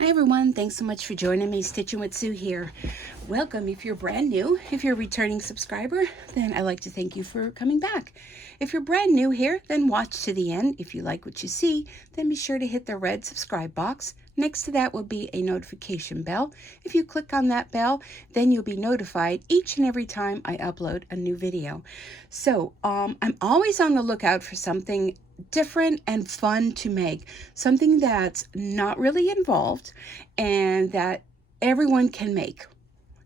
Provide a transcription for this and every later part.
Hi everyone, thanks so much for joining me. Stitching with Sue here. Welcome if you're brand new. If you're a returning subscriber, then I'd like to thank you for coming back. If you're brand new here, then watch to the end. If you like what you see, then be sure to hit the red subscribe box. Next to that will be a notification bell. If you click on that bell, then you'll be notified each and every time I upload a new video. So I'm always on the lookout for something different and fun to make, something that's not really involved and that everyone can make.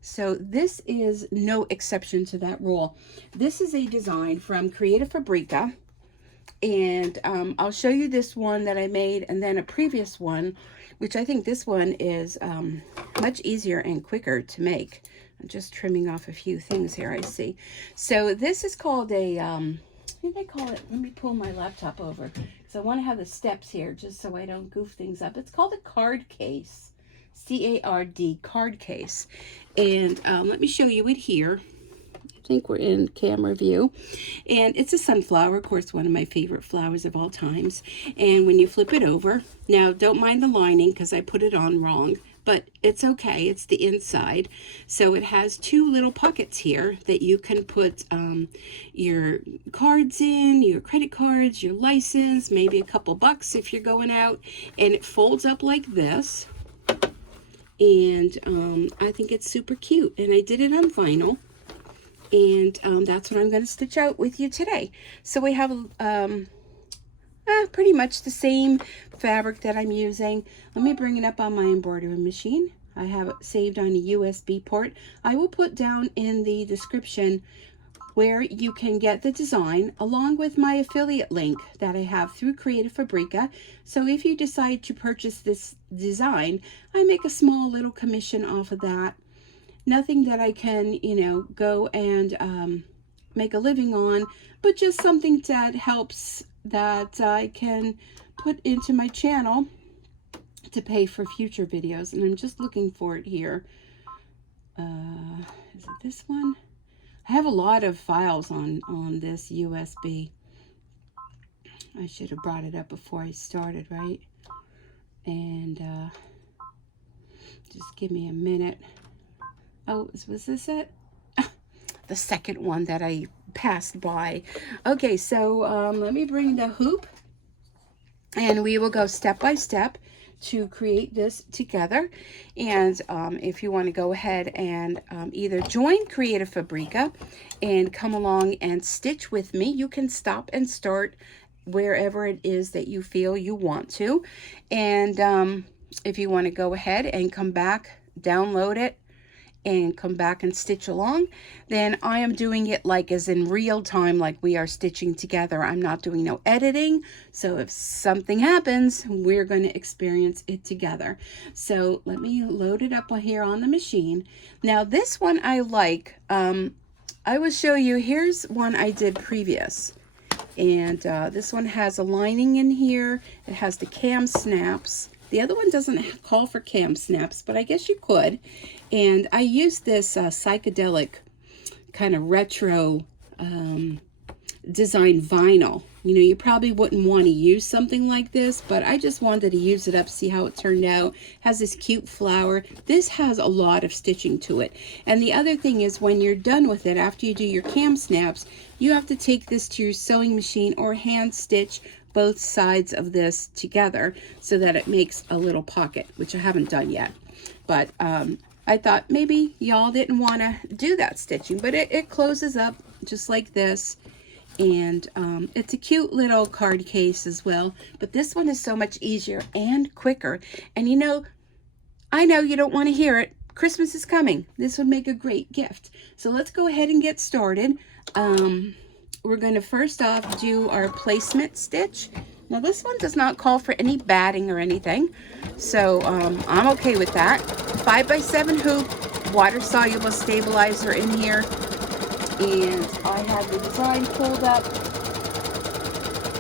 So this is no exception to that rule. This is a design from Creative Fabrica, and I'll show you this one that I made and then a previous one, which I think this one is much easier and quicker to make. I'm just trimming off a few things here, I see. So this is called a what do they call it? Let me pull my laptop over because I want to have the steps here just so I don't goof things up. It's called a card case, C-A-R-D, card case. And let me show you it here. I think we're in camera view. And it's a sunflower, of course, one of my favorite flowers of all times. And when you flip it over, now don't mind the lining because I put it on wrong, but it's okay, it's the inside. So it has two little pockets here that you can put your cards in, your credit cards, your license, maybe a couple bucks if you're going out, and it folds up like this. And I think it's super cute, and I did it on vinyl, and that's what I'm going to stitch out with you today. So we have pretty much the same fabric that I'm using. Let me bring it up on my embroidery machine. I have it saved on a USB port. I will put down in the description where you can get the design along with my affiliate link that I have through Creative Fabrica. So if you decide to purchase this design, I make a small little commission off of that. Nothing that I can, go and make a living on, but just something that helps that I can put into my channel to pay for future videos. And I'm just looking for it here. Is it this one? I have a lot of files on this USB. I should have brought it up before I started, right? And just give me a minute. Oh, was this it? The second one that I passed by. Okay, so let me bring the hoop and we will go step by step to create this together. And if you want to go ahead and either join Creative Fabrica and come along and stitch with me, you can stop and start wherever it is that you feel you want to. And if you want to go ahead and come back, download it, and come back and stitch along, then I am doing it like as in real time, like we are stitching together. I'm not doing no editing, so if something happens, we're going to experience it together. So let me load it up here on the machine. Now this one I like. I will show you. Here's one I did previous, and this one has a lining in here. It has the cam snaps. The other one doesn't call for cam snaps, but I guess you could. And I used this psychedelic kind of retro design vinyl. You probably wouldn't want to use something like this, but I just wanted to use it up, see how it turned out. It has this cute flower. This has a lot of stitching to it. And the other thing is, when you're done with it, after you do your cam snaps, you have to take this to your sewing machine or hand stitch both sides of this together so that it makes a little pocket, which I haven't done yet. But I thought maybe y'all didn't want to do that stitching, but it closes up just like this. And it's a cute little card case as well, but this one is so much easier and quicker. And I know you don't want to hear it. Christmas is coming. This would make a great gift. So let's go ahead and get started. We're going to first off do our placement stitch. Now this one does not call for any batting or anything, so I'm okay with that. 5x7 hoop, water soluble stabilizer in here, and I have the design pulled up,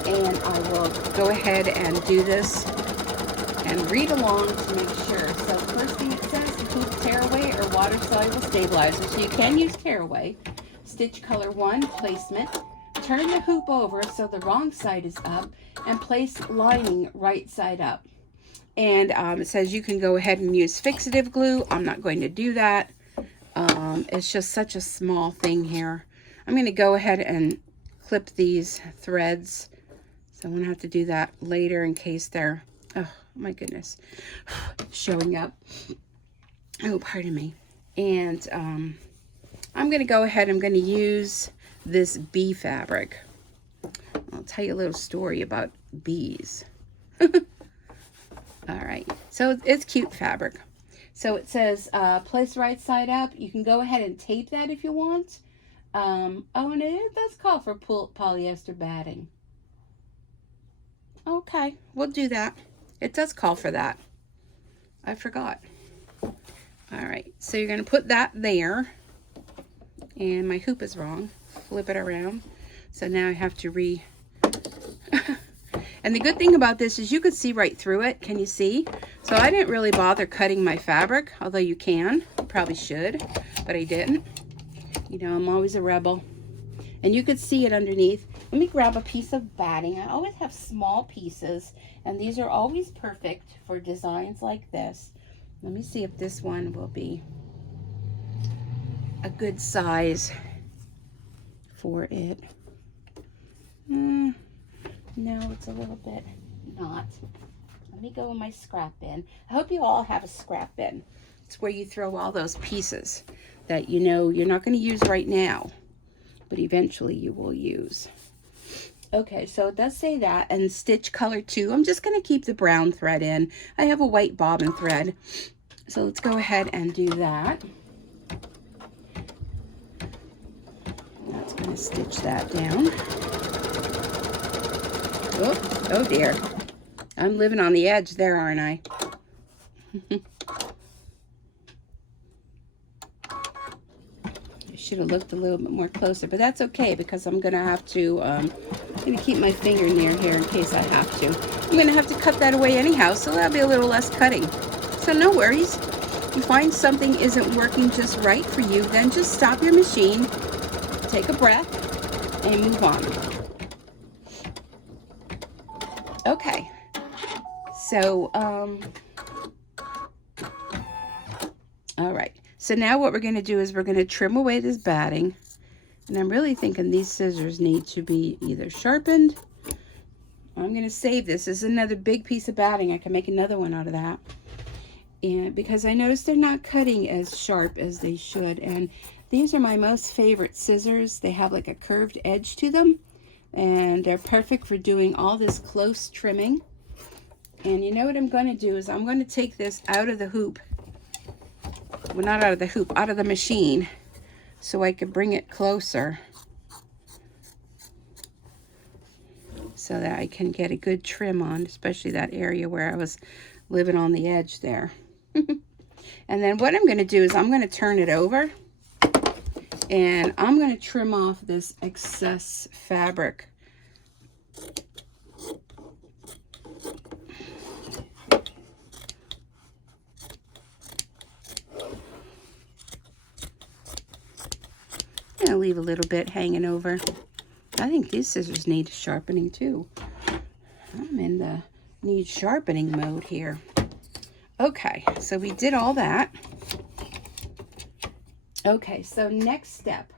and I will go ahead and do this and read along to make sure. So first thing it says, hoop tearaway or water soluble stabilizer. So you can use tearaway. Stitch color 1, placement. Turn the hoop over so the wrong side is up and place lining right side up. And it says you can go ahead and use fixative glue. I'm not going to do that. It's just such a small thing here. I'm going to go ahead and clip these threads. So I'm going to have to do that later in case they're, oh my goodness, showing up. Oh, pardon me. And I'm going to go ahead, I'm going to use this bee fabric. I'll tell you a little story about bees. All right, so it's cute fabric. So it says place right side up. You can go ahead and tape that if you want. Oh, and it does call for polyester batting. Okay, we'll do that. It does call for that. I forgot. All right, so you're going to put that there. And my hoop is wrong. Flip it around. So now I have to And the good thing about this is you could see right through it. Can you see? So I didn't really bother cutting my fabric, although you can. You probably should, but I didn't. You know, I'm always a rebel. And you could see it underneath. Let me grab a piece of batting. I always have small pieces, and these are always perfect for designs like this. Let me see if this one will be a good size for it. No, it's a little bit not. Let me go in my scrap bin. I hope you all have a scrap bin. It's where you throw all those pieces that you know you're not going to use right now, but eventually you will use. Okay, so it does say that, and stitch color 2. I'm just going to keep the brown thread in. I have a white bobbin thread, so let's go ahead and do that. That's going to stitch that down. Oh dear. I'm living on the edge there, aren't I? I should have looked a little bit more closer, but that's okay because I'm going to have to, I'm going to keep my finger near here in case I have to. I'm going to have to cut that away anyhow, so that'll be a little less cutting. So no worries. If you find something isn't working just right for you, then just stop your machine, take a breath, and move on. Okay, so, all right. So now what we're going to do is we're going to trim away this batting. And I'm really thinking these scissors need to be either sharpened. I'm going to save this. This is another big piece of batting. I can make another one out of that. And because I noticed they're not cutting as sharp as they should. And these are my most favorite scissors. They have like a curved edge to them. And they're perfect for doing all this close trimming. And you know what I'm going to do is I'm going to take this out of the hoop. Well, not out of the hoop, out of the machine, so I could bring it closer so that I can get a good trim on, especially that area where I was living on the edge there. And then what I'm going to do is I'm going to turn it over. And I'm going to trim off this excess fabric. I'm going to leave a little bit hanging over. I think these scissors need sharpening too. I'm in the need sharpening mode here. Okay, so we did all that. Okay, so next step,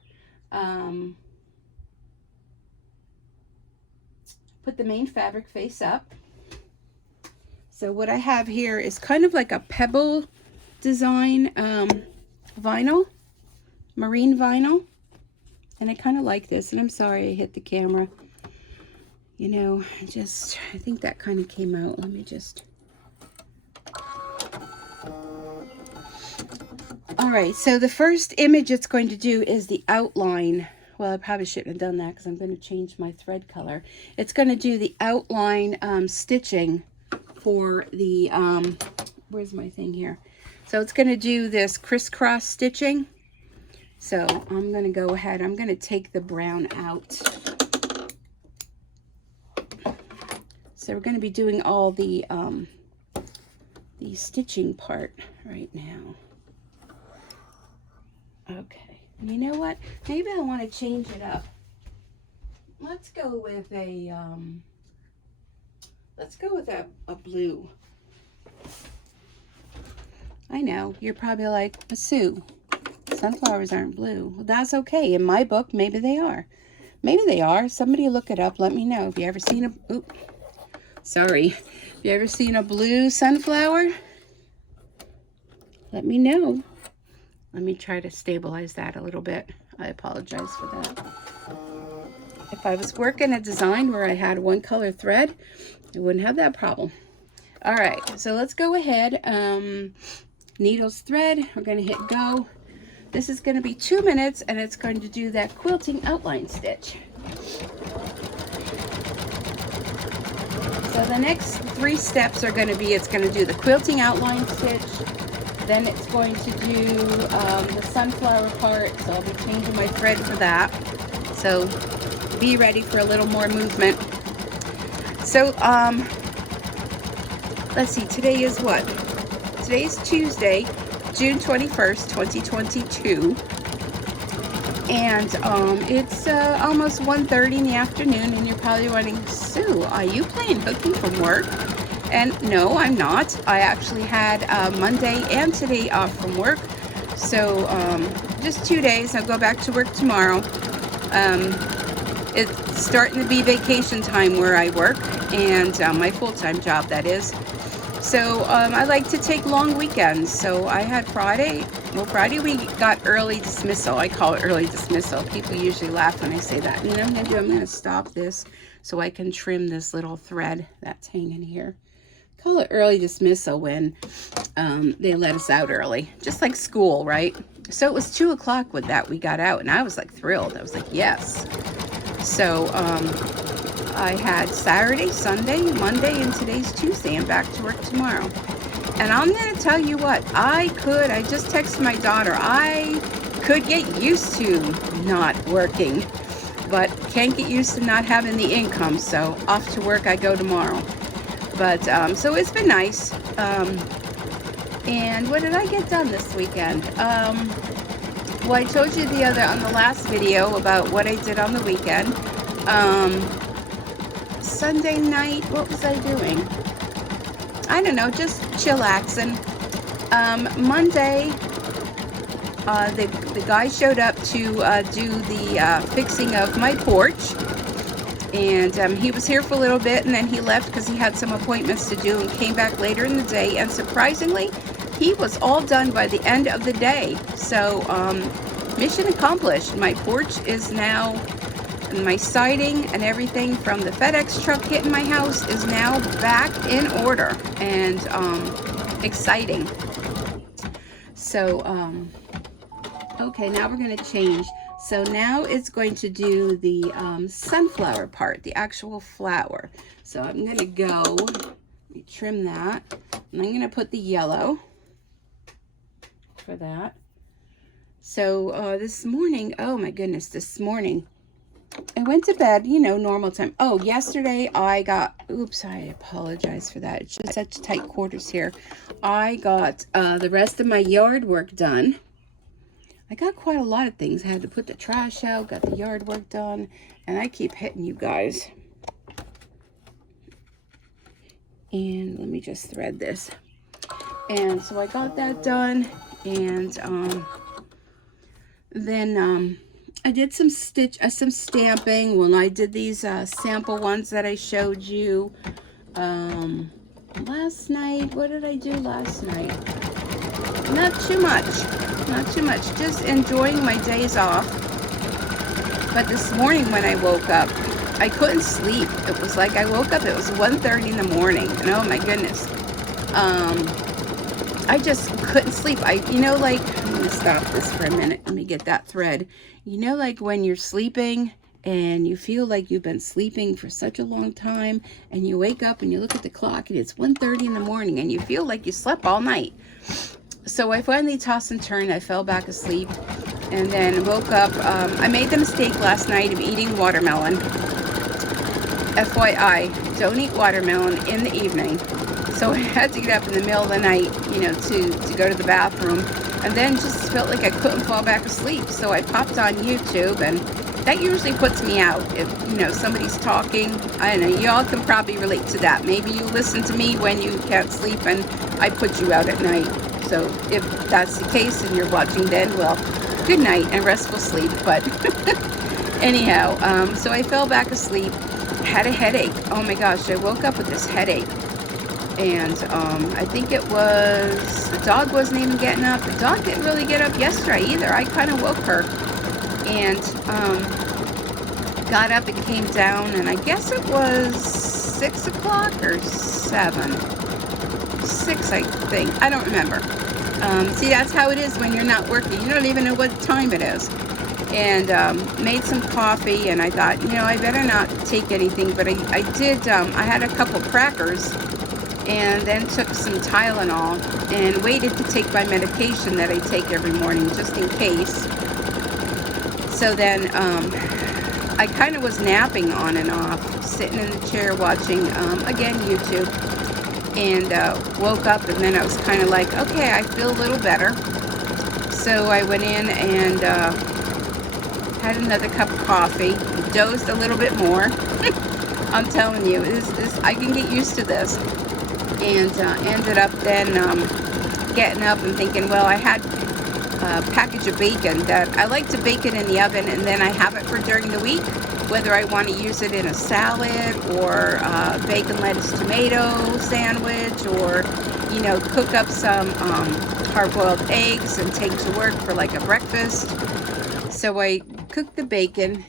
put the main fabric face up. So what I have here is kind of like a pebble design vinyl, marine vinyl. And I kind of like this, and I'm sorry I hit the camera. You know, I think that kind of came out. Let me just... All right, so the first image it's going to do is the outline. Well, I probably shouldn't have done that because I'm going to change my thread color. It's going to do the outline stitching for the, where's my thing here? So it's going to do this crisscross stitching. So I'm going to go ahead, I'm going to take the brown out. So we're going to be doing all the stitching part right now. Okay, and you know what? Maybe I want to change it up. Let's go with a blue. I know, you're probably like, Sue, sunflowers aren't blue. Well, that's okay. In my book, maybe they are. Maybe they are. Somebody look it up. Let me know. Have you ever seen a... Oop, sorry. Have you ever seen a blue sunflower? Let me know. Let me try to stabilize that a little bit. I apologize for that. If I was working a design where I had one color thread, I wouldn't have that problem. All right, so let's go ahead. Needles, thread, we're going to hit go. This is going to be 2 minutes, and it's going to do that quilting outline stitch. So the next 3 steps are going to be, it's going to do the quilting outline stitch, then it's going to do the sunflower part, so I'll be changing my thread for that. So be ready for a little more movement. So let's see, today is what? Today is Tuesday, June 21st, 2022. And it's almost 1:30 in the afternoon, and you're probably wondering, Sue, are you playing hooky from work? And no, I'm not. I actually had Monday and today off from work. So just 2 days. I'll go back to work tomorrow. It's starting to be vacation time where I work, and my full-time job, that is. So I like to take long weekends. So I had Friday. Well, Friday we got early dismissal. I call it early dismissal. People usually laugh when I say that. You know what I'm going to do? I'm going to stop this so I can trim this little thread that's hanging here. Call it early dismissal when they let us out early. Just like school, right? So it was 2 o'clock with that we got out, and I was like thrilled. I was like, yes. So I had Saturday, Sunday, Monday, and today's Tuesday. I'm back to work tomorrow. And I'm going to tell you what, I just texted my daughter, I could get used to not working, but can't get used to not having the income. So off to work I go tomorrow. But so it's been nice. And what did I get done this weekend? Well, I told you on the last video about what I did on the weekend. Sunday night, what was I doing? I don't know, just chillaxing. Monday, the guy showed up to do the fixing of my porch. And he was here for a little bit, and then he left because he had some appointments to do, and came back later in the day. And surprisingly, he was all done by the end of the day. So mission accomplished. My porch is now, and my siding and everything from the FedEx truck hitting my house is now back in order, and exciting. So okay, now we're going to change. So now it's going to do the sunflower part, the actual flower. So I'm going to go, let me trim that, and I'm going to put the yellow for that. So this morning, oh my goodness, this morning, I went to bed, you know, normal time. Oh, yesterday I got, oops, I apologize for that. It's just such tight quarters here. I got the rest of my yard work done. I got quite a lot of things. I had to put the trash out, got the yard work done, and I keep hitting you guys. And let me just thread this. And so I got that done, and then I did some stamping. When I did these sample ones that I showed you last night. What did I do last night? Not too much. Not too much. Just enjoying my days off. But this morning when I woke up, I couldn't sleep. It was like I woke up, it was 1:30 in the morning, and oh my goodness. I just couldn't sleep. You know, like, I'm going to stop this for a minute. Let me get that thread. You know, like when you're sleeping and you feel like you've been sleeping for such a long time, and you wake up and you look at the clock and it's 1:30 in the morning and you feel like you slept all night. So I finally tossed and turned. I fell back asleep and then woke up. I made the mistake last night of eating watermelon. FYI, don't eat watermelon in the evening. So I had to get up in the middle of the night, you know, to go to the bathroom, and then just felt like I couldn't fall back asleep. So I popped on YouTube, and that usually puts me out. If, you know, somebody's talking, I don't know, y'all can probably relate to that. Maybe you listen to me when you can't sleep and I put you out at night. So if that's the case and you're watching then, well, good night and restful sleep. But anyhow, so I fell back asleep, had a headache. Oh my gosh, I woke up with this headache. And I think it was, the dog wasn't even getting up. The dog didn't really get up yesterday either. I kind of woke her and got up and came down, and I guess it was 6 o'clock or 7. 6, I think. I don't remember. See, that's how it is when you're not working. You don't even know what time it is. And made some coffee, and I thought, you know, I better not take anything, but I did, I had a couple crackers, and then took some Tylenol, and waited to take my medication that I take every morning, just in case. So then, I kind of was napping on and off, sitting in the chair watching, again, YouTube, and woke up, and then I was kind of like, okay, I feel a little better. So I went in and had another cup of coffee, dozed a little bit more. I'm telling you, I can get used to this. And ended up then getting up and thinking, well, I had a package of bacon that I like to bake it in the oven, and then I have it for during the week, whether I want to use it in a salad or bacon, lettuce, tomato sandwich, or, you know, cook up some hard-boiled eggs and take to work for like a breakfast. So I cooked the bacon,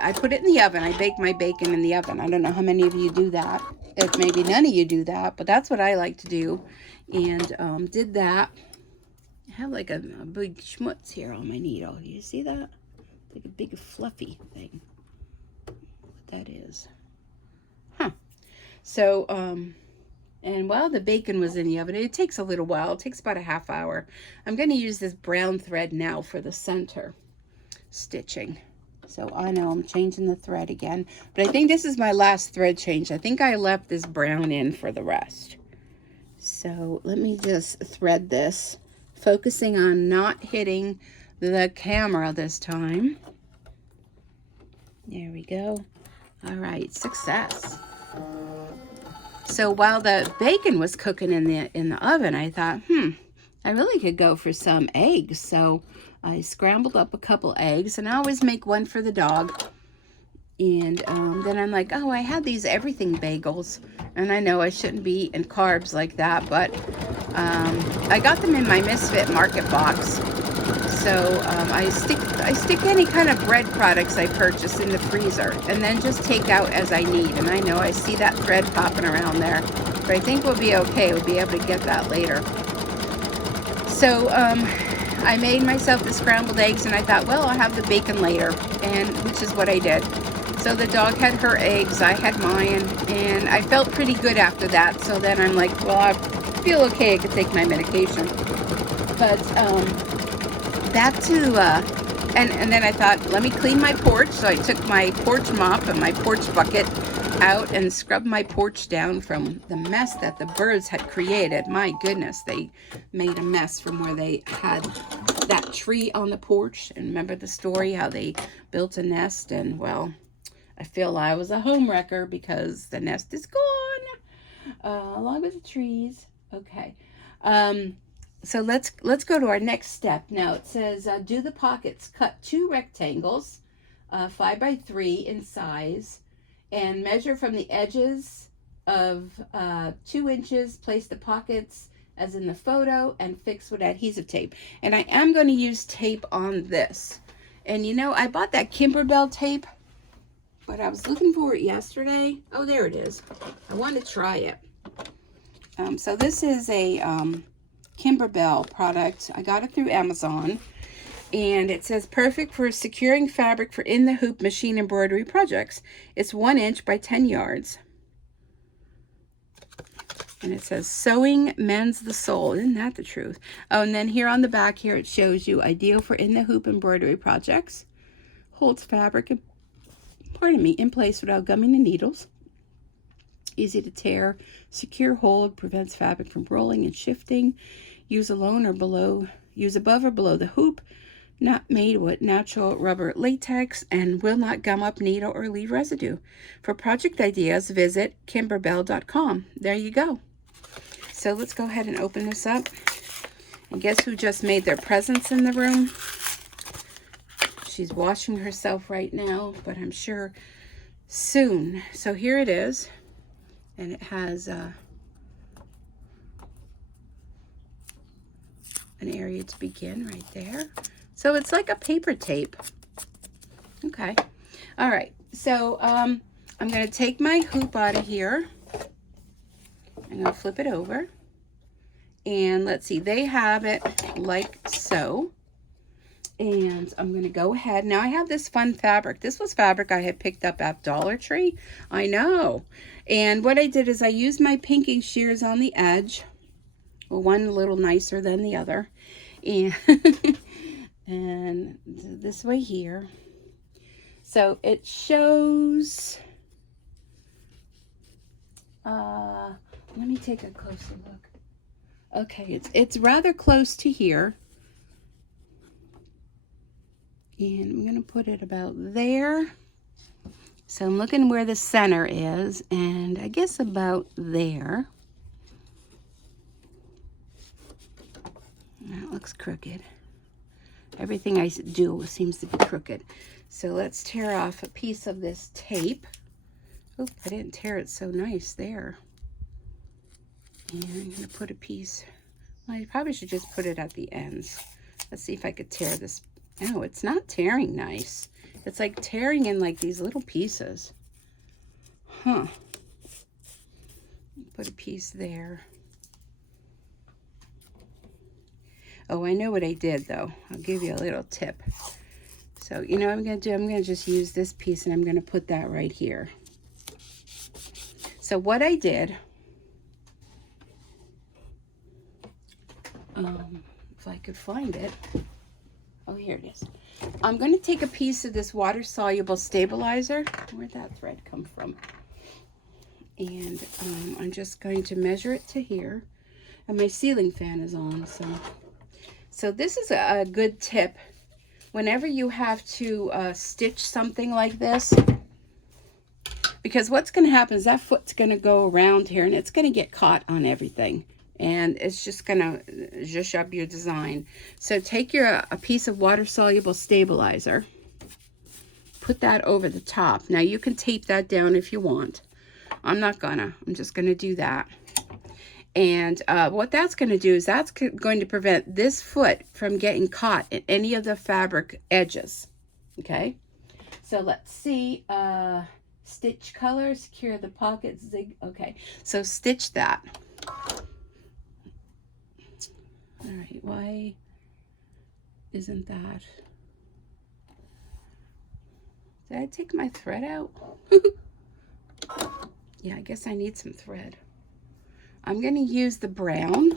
I put it in the oven. I bake my bacon in the oven. I don't know how many of you do that. If maybe none of you do that, but that's what I like to do. And did that. I have like a big schmutz here on my needle. Do you see that? Like a big fluffy thing. What that is. Huh. So, and while the bacon was in the oven, it takes a little while. It takes about a half hour. I'm going to use this brown thread now for the center stitching. So I know I'm changing the thread again, but I think this is my last thread change. I think I left this brown in for the rest. So let me just thread this, focusing on not hitting the camera this time. There we go. All right, success. So while the bacon was cooking in the oven, I thought, I really could go for some eggs. So I scrambled up a couple eggs, and I always make one for the dog. And then I'm like, oh, I had these everything bagels, and I know I shouldn't be eating carbs like that, but I got them in my Misfit Market box. So I stick any kind of bread products I purchase in the freezer, and then just take out as I need. And I know I see that thread popping around there, but I think we'll be okay. We'll be able to get that later. So I made myself the scrambled eggs, and I thought, well, I'll have the bacon later, and which is what I did. So the dog had her eggs, I had mine, and I felt pretty good after that. So then I'm like, well, I feel okay. I could take my medication. But back to, and then I thought, let me clean my porch. So I took my porch mop and my porch bucket out and scrubbed my porch down from the mess that the birds had created. My goodness, they made a mess from where they had that tree on the porch. And remember the story, how they built a nest, and well, I feel I was a home wrecker because the nest is gone, along with the trees. Okay. So let's go to our next step. Now it says, do the pockets. Cut 2 rectangles, 5 by 3 in size, and measure from the edges of 2 inches. Place the pockets as in the photo and fix with adhesive tape. And I am going to use tape on this. And you know, I bought that Kimberbell tape, but I was looking for it yesterday. Oh, there it is. I want to try it. So this is a Kimberbell product. I got it through Amazon, and it says perfect for securing fabric for in the hoop machine embroidery projects. It's 1 inch by 10 yards. And it says sewing mends the soul. Isn't that the truth? Oh, and then here on the back here, it shows you ideal for in the hoop embroidery projects. Holds fabric, in place without gumming the needles. Easy to tear, secure hold, prevents fabric from rolling and shifting. Use alone or below, use above or below the hoop. Not made with natural rubber latex and will not gum up needle or leave residue. For project ideas, visit kimberbell.com. There you go. So let's go ahead and open this up. And guess who just made their presence in the room? She's washing herself right now, but I'm sure soon. So here it is, and it has an area to begin right there. So it's like a paper tape. Okay. All right. So I'm going to take my hoop out of here. I'm going to flip it over. And let's see, they have it like so. And I'm going to go ahead. Now I have this fun fabric. This was fabric I had picked up at Dollar Tree. I know. And what I did is I used my pinking shears on the edge. Well, one a little nicer than the other. And, and this way here. So it shows, let me take a closer look. Okay, it's rather close to here. And I'm going to put it about there. So I'm looking where the center is, and I guess about there. That looks crooked. Everything I do seems to be crooked. So let's tear off a piece of this tape. Oh, I didn't tear it so nice there. And I'm going to put a piece. Well, I probably should just put it at the ends. Let's see if I could tear this. Oh, it's not tearing nice. It's like tearing in like these little pieces. Huh. Put a piece there. Oh, I know what I did though. I'll give you a little tip. So, you know what I'm going to do? I'm going to just use this piece and I'm going to put that right here. So what I did, if I could find it. Oh, here it is. I'm going to take a piece of this water-soluble stabilizer. Where'd that thread come from? And I'm just going to measure it to here. And my ceiling fan is on. So this is a good tip. Whenever you have to stitch something like this, because what's going to happen is that foot's going to go around here and it's going to get caught on everything. And it's just going to zhuzh up your design. So take a piece of water-soluble stabilizer. Put that over the top. Now you can tape that down if you want. I'm not gonna. I'm just going to do that. And what that's going to do is that's going to prevent this foot from getting caught in any of the fabric edges. Okay? So let's see. Stitch color, secure the pocket, zig. Okay. So stitch that. All right, why isn't that? Did I take my thread out? Yeah, I guess I need some thread. I'm going to use the brown.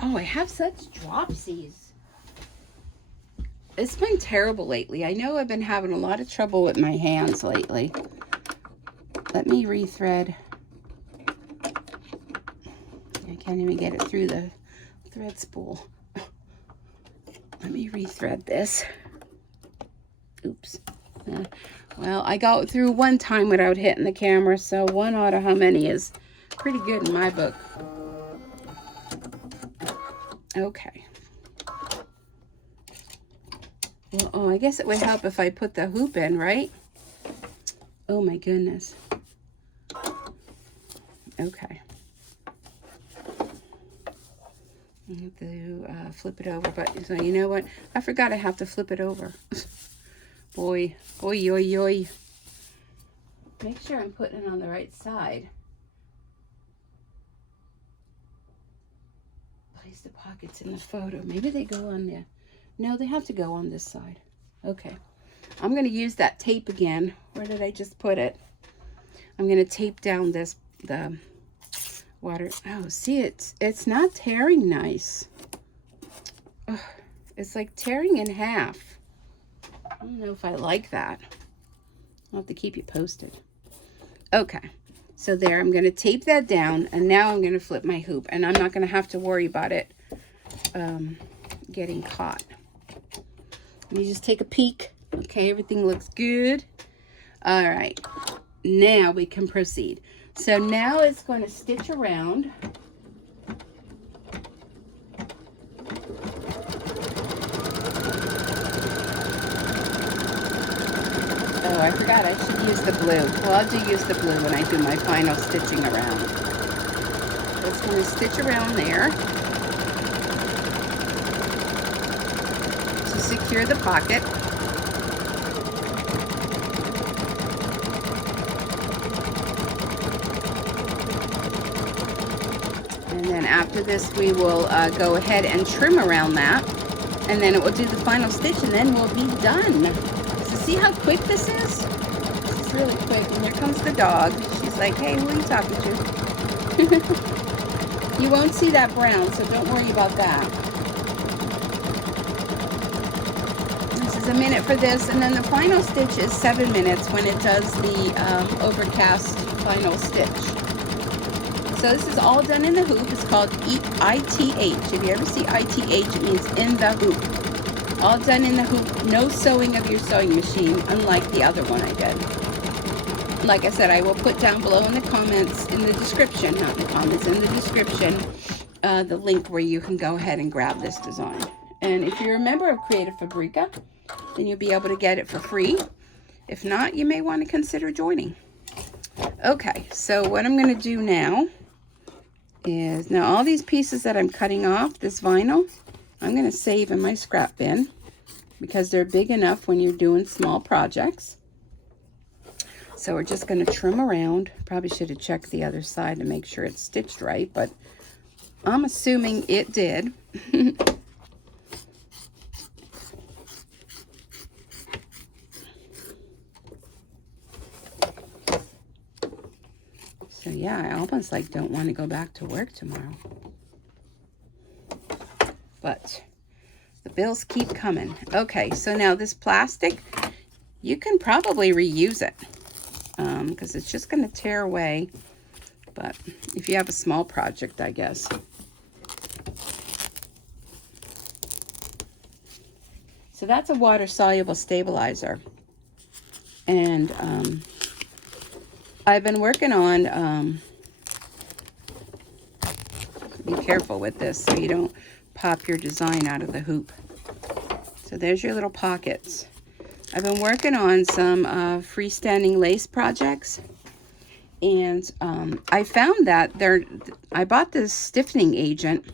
Oh, I have such dropsies. It's been terrible lately. I know I've been having a lot of trouble with my hands lately. Let me rethread. I can't even get it through the thread spool. Let me rethread this. Oops. Well, I got through one time without hitting the camera, so 1 out of how many is pretty good in my book. Okay. Well, oh, I guess it would help if I put the hoop in, right? Oh my goodness. Okay. I have to flip it over, but so you know what? I forgot I have to flip it over. Boy, oi, oi, oi. Make sure I'm putting it on the right side. Place the pockets in the photo. Maybe they go on there. No, they have to go on this side. Okay. I'm going to use that tape again. Where did I just put it? I'm going to tape down the water. Oh, see, it's not tearing nice. Ugh, it's like tearing in half. I don't know if I like that. I'll have to keep you posted. Okay. So there, I'm going to tape that down, and now I'm going to flip my hoop, and I'm not going to have to worry about it getting caught. Let me just take a peek. Okay, everything looks good. All right, now we can proceed. So now it's going to stitch around. I forgot I should use the blue. Well, I'll use the blue when I do my final stitching around. Just going to stitch around there to secure the pocket. And then after this, we will go ahead and trim around that. And then it will do the final stitch, and then we'll be done. So see how quick this is? This is really quick. And here comes the dog. She's like, hey, who are you talking to? You won't see that brown, so don't worry about that. This is a minute for this, and then the final stitch is 7 minutes when it does the overcast final stitch. So this is all done in the hoop. It's called ITH. If you ever see ITH, it means in the hoop. All done in the hoop. No sewing of your sewing machine, unlike the other one I did. Like I said, I will put down below in the comments, in the description, not in the comments, in the description, the link where you can go ahead and grab this design. And if you're a member of Creative Fabrica, then you'll be able to get it for free. If not, you may want to consider joining. Okay, so what I'm going to do now is, now all these pieces that I'm cutting off, this vinyl, I'm going to save in my scrap bin because they're big enough when you're doing small projects. So we're just going to trim around. Probably should have checked the other side to make sure it's stitched right, but I'm assuming it did. So yeah, I almost like don't want to go back to work tomorrow. But the bills keep coming. Okay, so now this plastic, you can probably reuse it because it's just going to tear away. But if you have a small project, I guess. So that's a water-soluble stabilizer. And I've been working on, be careful with this so you don't pop your design out of the hoop. So there's your little pockets. I've been working on some freestanding lace projects, and I found that I bought this stiffening agent,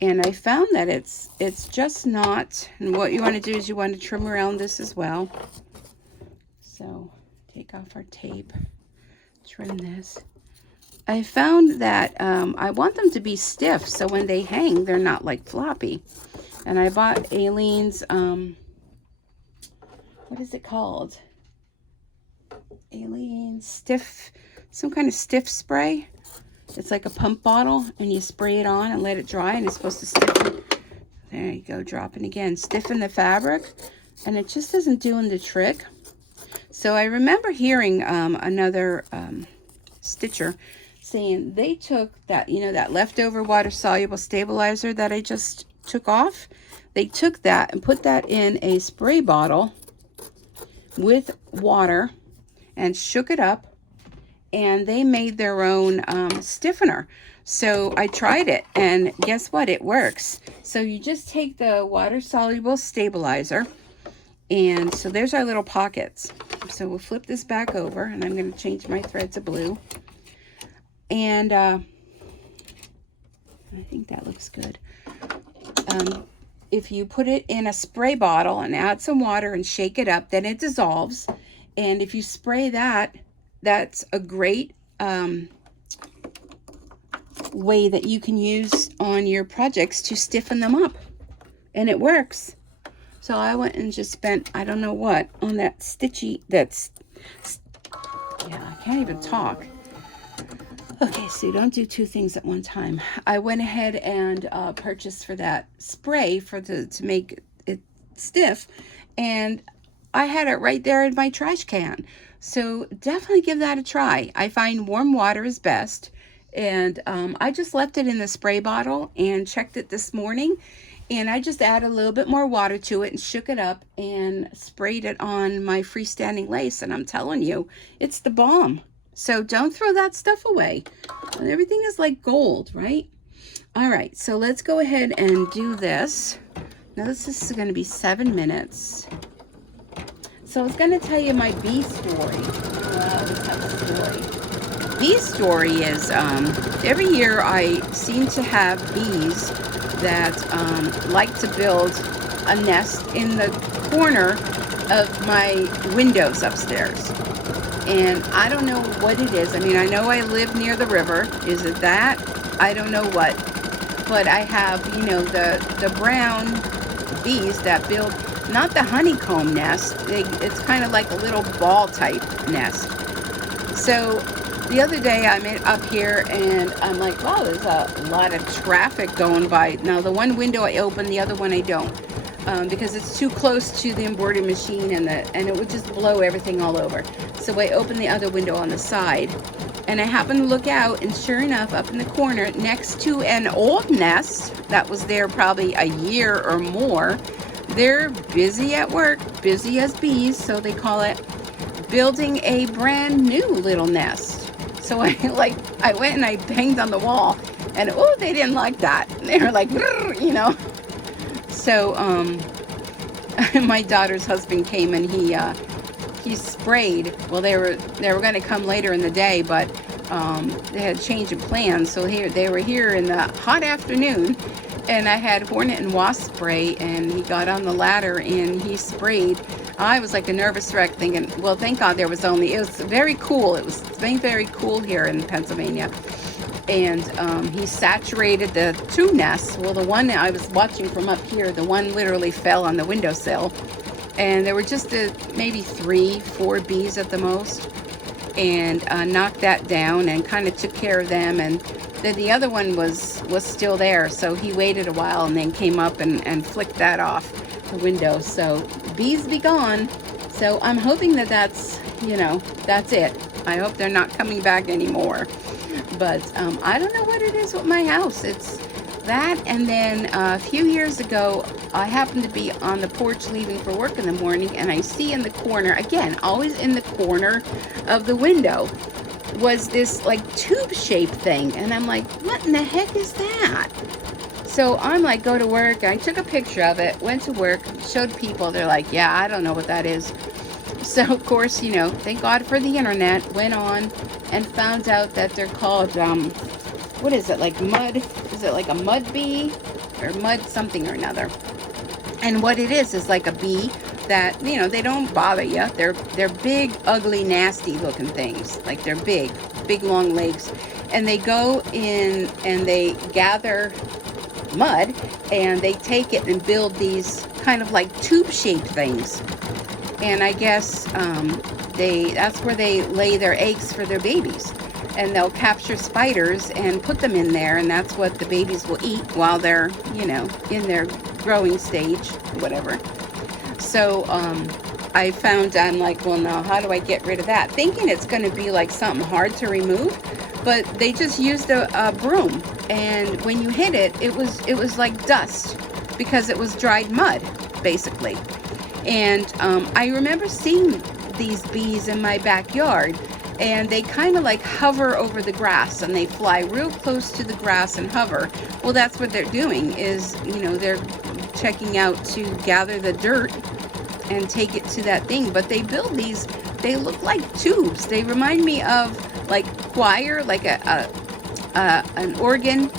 and I found that it's just not, and what you want to do is you want to trim around this as well. So take off our tape, trim this. I found that I want them to be stiff so when they hang, they're not like floppy. And I bought Aileen's, what is it called? Aileen's stiff, some kind of stiff spray. It's like a pump bottle, and you spray it on and let it dry, and it's supposed to stiffen. There you go, dropping again. Stiffen the fabric, and it just isn't doing the trick. So I remember hearing another stitcher saying they took that, you know, that leftover water-soluble stabilizer that I just took off. They took that and put that in a spray bottle with water and shook it up, and they made their own stiffener. So I tried it, and guess what? It works. So you just take the water-soluble stabilizer, and so there's our little pockets. So we'll flip this back over, and I'm going to change my thread to blue. And I think that looks good. If you put it in a spray bottle and add some water and shake it up, then it dissolves. And if you spray that, that's a great way that you can use on your projects to stiffen them up. And it works. So I went and just spent, I don't know what, on that stitchy, yeah, I can't even talk. Okay, so don't do two things at one time. I went ahead and purchased for that spray to make it stiff, and I had it right there in my trash can. So definitely give that a try. I find warm water is best, and I just left it in the spray bottle and checked it this morning, and I just added a little bit more water to it and shook it up and sprayed it on my freestanding lace, and I'm telling you, it's the bomb. So don't throw that stuff away. Everything is like gold, right? All right, so let's go ahead and do this. Now this is going to be 7 minutes. So I was going to tell you my bee story. I always have a story. Bee story is every year I seem to have bees that like to build a nest in the corner of my windows upstairs. And I don't know what it is. I mean, I know I live near the river. Is it that? I don't know what. But I have, you know, the brown bees that build, not the honeycomb nest. It's kind of like a little ball type nest. So the other day I'm up here and I'm like, wow, there's a lot of traffic going by. Now the one window I open, the other one I don't. Because it's too close to the embroidery machine and it would just blow everything all over. So I opened the other window on the side, and I happened to look out, and sure enough, up in the corner next to an old nest that was there probably a year or more, they're busy at work, busy as bees, so they call it, building a brand new little nest. So I went and I banged on the wall, and oh, they didn't like that. They were like, you know. So my daughter's husband came and he sprayed. Well, they were going to come later in the day, but they had changed of plans. So they were here in the hot afternoon, and I had hornet and wasp spray, and he got on the ladder and he sprayed. I was like a nervous wreck, thinking, well, thank God it was very cool. It was very cool here in Pennsylvania. And he saturated the two nests. Well, the one I was watching from up here, the one literally fell on the windowsill, and there were just maybe 3-4 bees at the most, and knocked that down and kind of took care of them. And then the other one was still there, so he waited a while and then came up and flicked that off the window. So bees be gone. So I'm hoping that's it. I hope they're not coming back anymore. But I don't know what it is with my house. It's that, and then a few years ago, I happened to be on the porch leaving for work in the morning, and I see in the corner, again, always in the corner of the window, was this like tube-shaped thing. And I'm like, what in the heck is that? So I'm like, go to work. I took a picture of it, went to work, showed people. They're like, yeah, I don't know what that is. So, of course, thank God for the internet, went on and found out that they're called, what is it, like mud? Is it like a mud bee or mud something or another? And what it is like a bee that, they don't bother you. They're big, ugly, nasty looking things. Like they're big long legs. And they go in and they gather mud and they take it and build these kind of like tube-shaped things. And I guess that's where they lay their eggs for their babies. And they'll capture spiders and put them in there, and that's what the babies will eat while they're, in their growing stage, whatever. So I'm like, well, now how do I get rid of that? Thinking it's going to be like something hard to remove, but they just used a broom, and when you hit it, it was like dust because it was dried mud, basically. And I remember seeing these bees in my backyard, and they kind of like hover over the grass, and they fly real close to the grass and hover. Well, that's what they're doing is, they're checking out to gather the dirt and take it to that thing. But they build these, they look like tubes. They remind me of like choir, like an organ,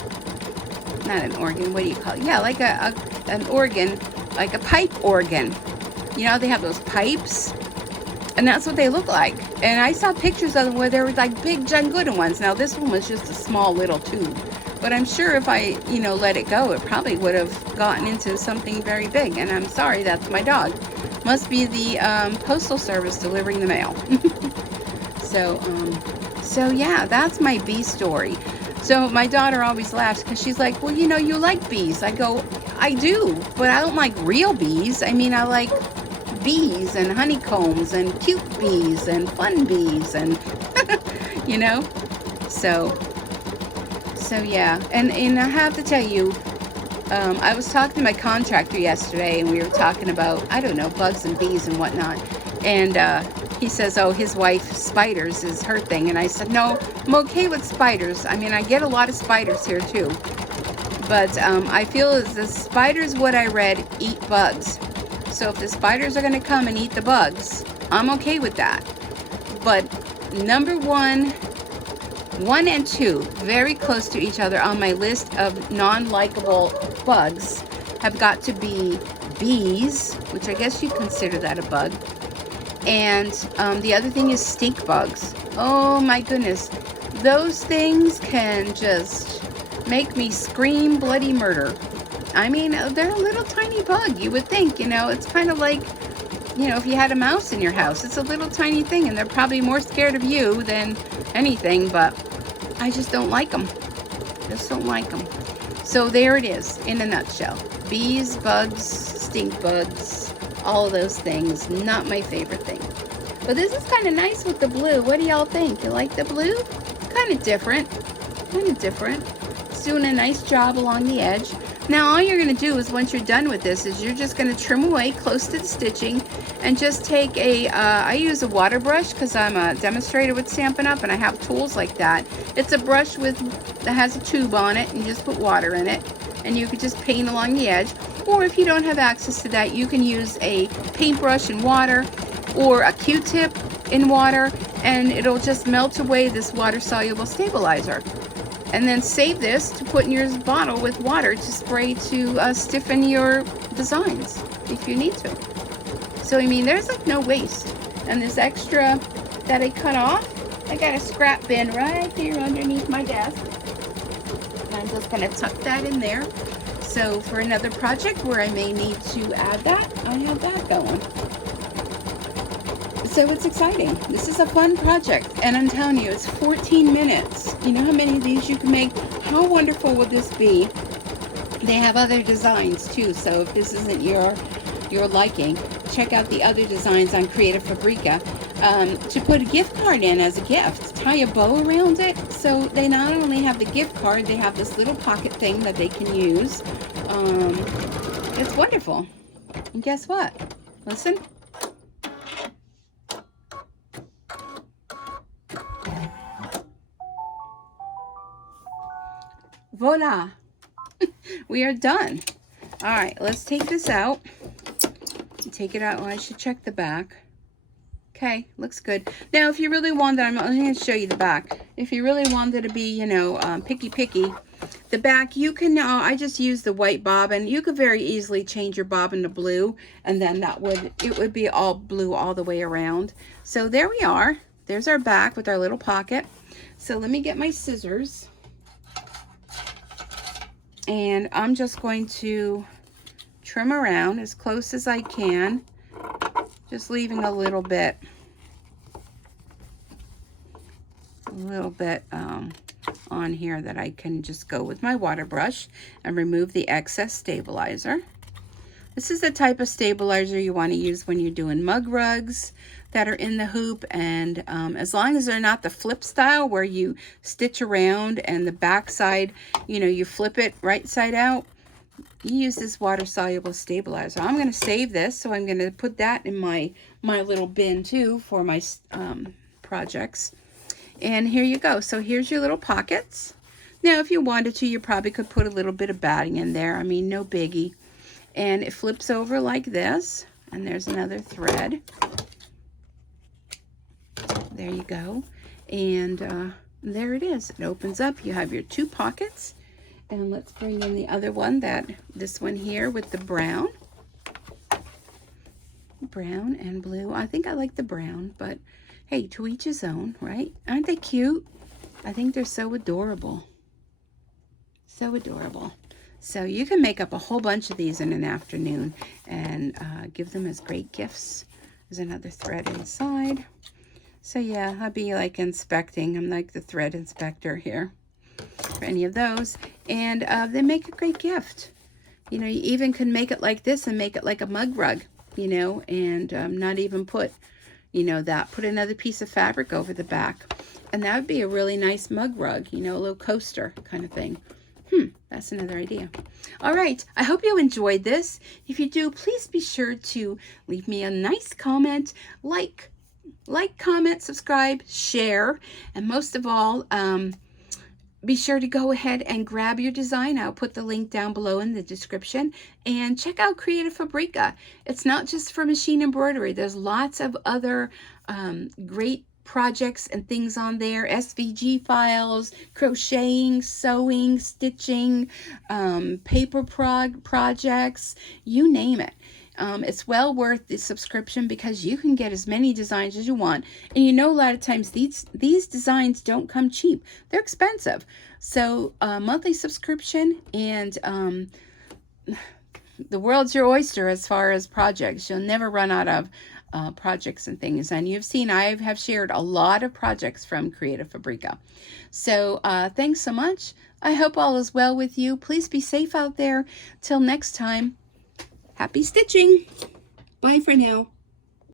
not an organ, what do you call it? Yeah, like an organ, like a pipe organ. They have those pipes, and that's what they look like. And I saw pictures of them where they were like big Jungooden ones. Now this one was just a small little tube, but I'm sure if I, let it go, it probably would have gotten into something very big. And I'm sorry, that's my dog. Must be the postal service delivering the mail. So yeah, that's my bee story. So my daughter always laughs because she's like, well, you like bees. I go, I do, but I don't like real bees. I mean, I like bees and honeycombs and cute bees and fun bees and so yeah. And I have to tell you, I was talking to my contractor yesterday, and we were talking about, I don't know, bugs and bees and whatnot, and he says, oh, his wife, spiders is her thing. And I said, no, I'm okay with spiders. I mean, I get a lot of spiders here too, but I feel as the spiders, what I read, eat bugs. So if the spiders are going to come and eat the bugs, I'm okay with that. But number one and two, very close to each other on my list of non-likable bugs, have got to be bees, which I guess you'd consider that a bug. And the other thing is stink bugs. Oh my goodness. Those things can just make me scream bloody murder. I mean, they're a little tiny bug. You would think, you know, it's kind of like, you know, if you had a mouse in your house, it's a little tiny thing, and they're probably more scared of you than anything, but I just don't like them. Just don't like them. So there it is in a nutshell. Bees, bugs, stink bugs, all of those things. Not my favorite thing. But this is kind of nice with the blue. What do y'all think? You like the blue? Kind of different. Kind of different. It's doing a nice job along the edge. Now all you're going to do is, once you're done with this, is you're just going to trim away close to the stitching and just take a, I use a water brush because I'm a demonstrator with Stampin' Up! And I have tools like that. It's a brush that has a tube on it, and you just put water in it, and you could just paint along the edge. Or if you don't have access to that, you can use a paintbrush in water or a Q-tip in water, and it'll just melt away this water-soluble stabilizer. And then save this to put in your bottle with water to spray to stiffen your designs if you need to. So, I mean, there's like no waste. And this extra that I cut off, I got a scrap bin right here underneath my desk. And I'm just going to tuck that in there. So for another project where I may need to add that, I have that going. So it's exciting. This is a fun project, and I'm telling you, it's 14 minutes. You know how many of these you can make? How wonderful would this be? They have other designs too, so if this isn't your liking, check out the other designs on Creative Fabrica. To put a gift card in as a gift, tie a bow around it, so they not only have the gift card, they have this little pocket thing that they can use. It's wonderful. And guess what? Listen. Voila! We are done. All right, let's take this out. Take it out. Oh, I should check the back. Okay, looks good. Now, if you really wanted, I'm going to show you the back. If you really wanted to be, you know, picky, the back, you can, I just use the white bobbin. You could very easily change your bobbin to blue, and then it would be all blue all the way around. So there we are. There's our back with our little pocket. So let me get my scissors. And I'm just going to trim around as close as I can, just leaving a little bit on here that I can just go with my water brush and remove the excess stabilizer. This is the type of stabilizer you want to use when you're doing mug rugs that are in the hoop, and as long as they're not the flip style where you stitch around and the back side, you know, you flip it right side out, you use this water soluble stabilizer. I'm going to save this, so I'm going to put that in my little bin too for my projects. And here you go. So here's your little pockets. Now if you wanted to, you probably could put a little bit of batting in there. I mean, no biggie. And it flips over like this, and there's another thread. There you go. And there it is. It opens up. You have your two pockets. And let's bring in the other one, this one here with the brown. Brown and blue. I think I like the brown, but hey, to each his own, right? Aren't they cute? I think they're so adorable. So adorable. So you can make up a whole bunch of these in an afternoon and give them as great gifts. There's another thread inside. So yeah, I'll be like inspecting. I'm like the thread inspector here for any of those. And they make a great gift. You know, you even can make it like this and make it like a mug rug, you know, and not even put, you know, put another piece of fabric over the back. And that would be a really nice mug rug, you know, a little coaster kind of thing. That's another idea. All right, I hope you enjoyed this. If you do, please be sure to leave me a nice comment, like, comment, subscribe, share, and most of all, be sure to go ahead and grab your design. I'll put the link down below in the description, and check out Creative Fabrica. It's not just for machine embroidery. There's lots of other great projects and things on there. SVG files, crocheting, sewing, stitching, paper projects, you name it. It's well worth the subscription because you can get as many designs as you want. And you know, a lot of times these designs don't come cheap. They're expensive. So monthly subscription, and the world's your oyster as far as projects. You'll never run out of projects and things. And you've seen I have shared a lot of projects from Creative Fabrica. So thanks so much. I hope all is well with you. Please be safe out there. Till next time. Happy stitching. Bye for now.